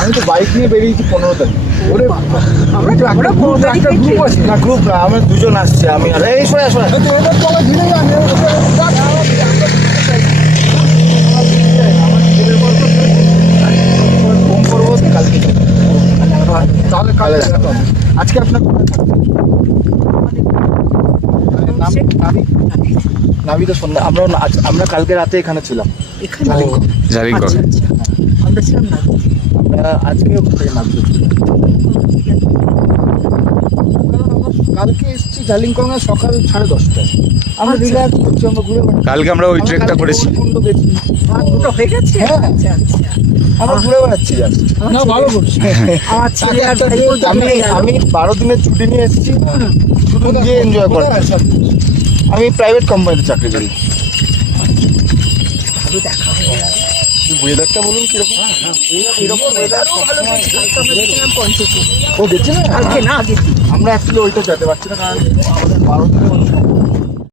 আমি তো বাইক নিয়ে বেরিয়েছি 15 তারিখ। গ্রুপ না, আমরা দুজন আসছি। আমি আর এই সরে আসো, কালকে আজকে আপনার নাবিদা সন্ধ্যা আমরা কালকে রাতে এখানে ছিলাম। জালিঙ্গর। আমরা ছিলাম না, আমরা আজকে কালকে এসেছি জালিংকং সকাল 10:30টায়। আমরা রিল্যাক্স করছি, আমরা ঘুরে বেড়াচ্ছি। কালকে আমরা ওই ট্রেকটা করেছি। দুটো হয়ে গেছে। হ্যাঁ। আচ্ছা আচ্ছা, আমরা ঘুরে বেড়াচ্ছি just। না ভালো করছি। আমার ছেলে আর ভাইও আমি 12 দিনের ছুটি নিয়ে এসেছি, শুধু গিয়ে এনজয় করার। আমি প্রাইভেট কোম্পানিতে চাকরি করি। ভালো দেখা হয়ে গেল। ওয়েদারটা বলুন কিরকম? কিরকম ওয়েদার? পঞ্চশী ও গেছে না কালকে না গেছি। আমরা অ্যাকচুয়ালি ওইটা যেতে পারছি না, কারণ আমাদের 12 দিনের